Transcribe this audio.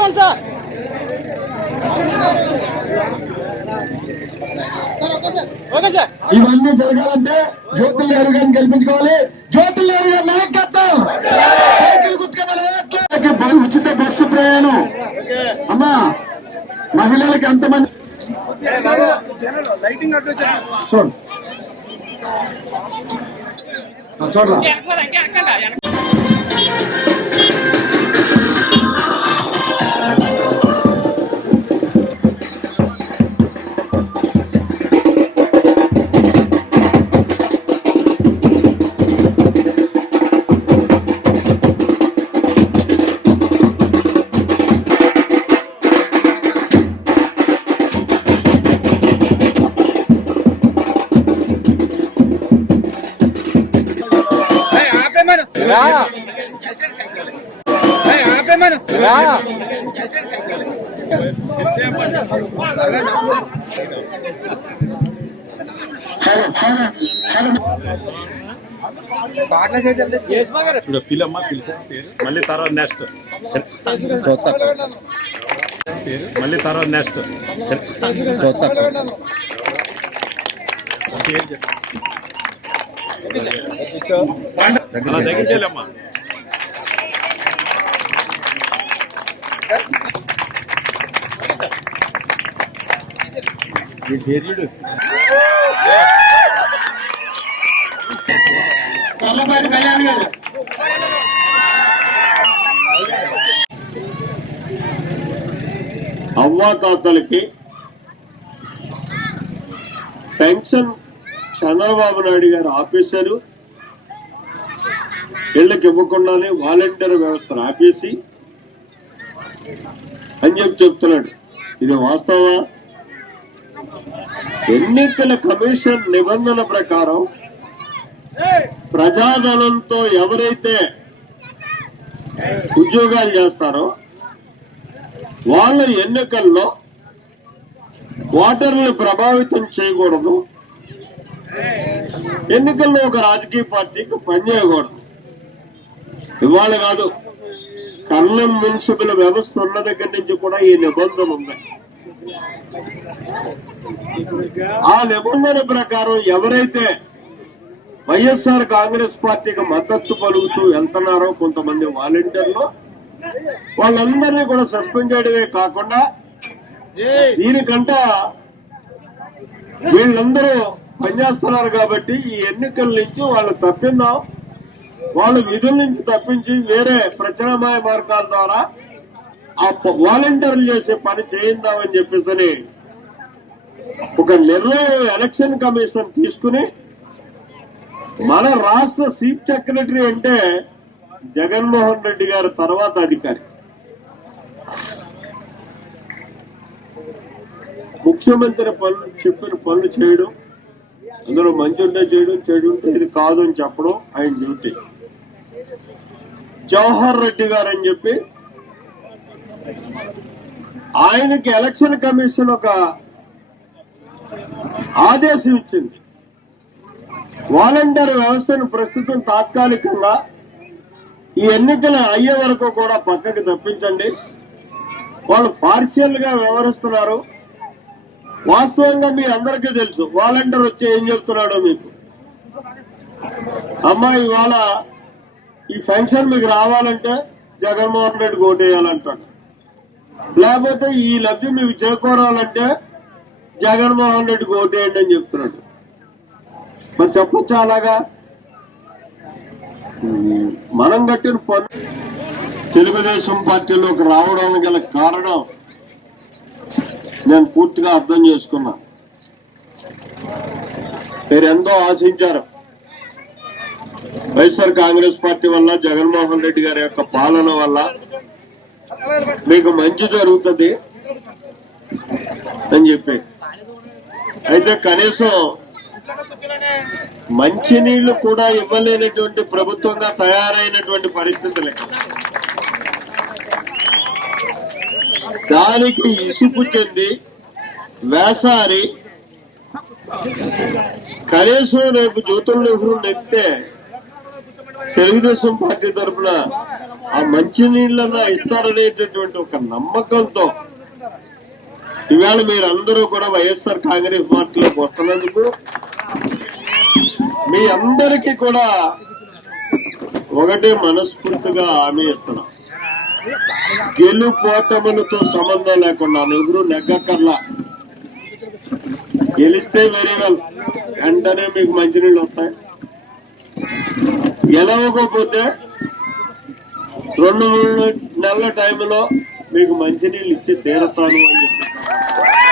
కూర్చోండి sir. Okay sir. ఇవన్నీ జరగాలంటే జ్యోతుల నెహ్రూ గారిని గెలిపించుకోవాలి జ్యోతుల నెహ్రూ గారి నాయకత్వం. సైకిల్ గుర్తుగా ఉచిత బస్సు ప్రయాణం. అమ్మా మహిళలకు ఎంతమంది? లైటింగ్ చూడు చూడరా. ఇప్పుడు పిల్లమ్మ పిలిచా మళ్ళీ తర్వాత నెక్స్ట్ చూస్తా మళ్ళీ తర్వాత నెక్స్ట్ చూస్తా చెప్పు. అలా కళ్యాణ్ గారు. అవ్వాతాతలకి పెన్షన్ చంద్రబాబు నాయుడు గారు ఆపేశారు. ఇళ్ళకి ఇవ్వకుండానే వాలంటీర్ వ్యవస్థను ఆపేసి అని చెప్పి చెప్తున్నాడు. ఇది వాస్తవా ఎన్నికల కమిషన్ నిబంధన ప్రకారం ప్రజాధనంతో ఎవరైతే ఉద్యోగాలు చేస్తారో వాళ్ళ ఎన్నికల్లో ఓటర్లను ప్రభావితం చేయకూడదు. ఎన్నికల్లో ఒక రాజకీయ పార్టీకి పనిచేయకూడదు ఇవాళ కాదు కర్ణం మున్సిపల్ వ్యవస్థ ఉన్న దగ్గర నుంచి కూడా ఈ నిబంధన ఉంది. ఆ నిబంధన ప్రకారం ఎవరైతే వైఎస్ఆర్ కాంగ్రెస్ పార్టీకి మద్దతు పలుకుతూ వెళ్తున్నారో కొంతమంది వాలంటీర్లు వాళ్ళందరినీ కూడా సస్పెండ్ చేయడమే కాకుండా దీనికంట వీళ్ళందరూ పనిచేస్తున్నారు కాబట్టి ఈ ఎన్నికల నుంచి వాళ్ళు తప్పిందాం. వాళ్ళు విధుల నుంచి తప్పించి వేరే ప్రత్యామ్నాయ మార్గాల ద్వారా ఆ ప- వాలంటీర్లు చేసే పని చేయిందామని చెప్పేసి ఒక నిర్ణయం ఎలక్షన్ కమిషన్ తీసుకుని మన రాష్ట్ర చీఫ్ సెక్రటరీ అంటే జగన్మోహన్ రెడ్డి గారి తర్వాత అధికారి. ముఖ్యమంత్రి పనులు చెప్పిన పనులు చేయడం అందులో మంచి ఉంటే చేయడం చెడు ఉంటే ఇది కాదు అని చెప్పడం ఆయన డ్యూటీ. జవహర్ రెడ్డి గారు అని చెప్పి ఆయనకి ఎలక్షన్ కమిషన్ ఒక ఆదేశం ఇచ్చింది. వాలంటీర్ వ్యవస్థను ప్రస్తుతం తాత్కాలికంగా ఈ ఎన్నికలు అయ్యే వరకు కూడా పక్కకి తప్పించండి. వాళ్ళు పార్షియల్గా వ్యవహరిస్తున్నారు. వాస్తవంగా మీ అందరికీ తెలుసు వాలంటీర్ వచ్చి ఏం చెప్తున్నాడో మీకు. అమ్మా ఇవాళ ఈ ఫంక్షన్ మీకు రావాలంటే జగన్మోహన్ రెడ్డి ఓటేయాలంటాడు. లేకపోతే ఈ లబ్ధి మీకు చేకూరాలంటే జగన్మోహన్ రెడ్డికి ఓటేయండి అని చెప్తున్నాడు. మరి చెప్పొచ్చు అలాగా? మనం కట్టిన పన్ను తెలుగుదేశం పార్టీలోకి రావడానికి గల కారణం నేను పూర్తిగా అర్థం చేసుకున్నా. మీరు ఎంతో ఆశించారు. వైఎస్ఆర్ కాంగ్రెస్ పార్టీ వల్ల జగన్మోహన్ రెడ్డి గారి యొక్క పాలన వల్ల మీకు మంచి జరుగుతుంది అని చెప్పి. అయితే కనీసం మంచి నీళ్ళు కూడా ఇవ్వలేనటువంటి ప్రభుత్వంగా తయారైనటువంటి పరిస్థితులు దానికి ఇసుపు చెంది వేసారి కనీసం రేపు జ్యోతుల నెహ్రూ నెక్కితే తెలుగుదేశం పార్టీ తరఫున ఆ మంచి నీళ్ళన్నా ఇస్తారనేటటువంటి ఒక నమ్మకంతో ఇవాళ మీరందరూ కూడా వైఎస్ఆర్ కాంగ్రెస్ పార్టీలోకి వస్తున్నందుకు మీ అందరికీ కూడా ఒకటే మనస్ఫూర్తిగా హామీ ఇస్తున్నా. గెలుపోటములతో సంబంధం లేకుండా ఎవరు నెగ్గక్కర్లా. గెలిస్తే వెరీ వెల్ వెంటనే మీకు మంచినీళ్ళు వస్తాయి. గెలవకపోతే రెండు మూడు నెలల టైంలో మీకు మంచినీళ్ళు ఇచ్చి తీరతాను అని చెప్పి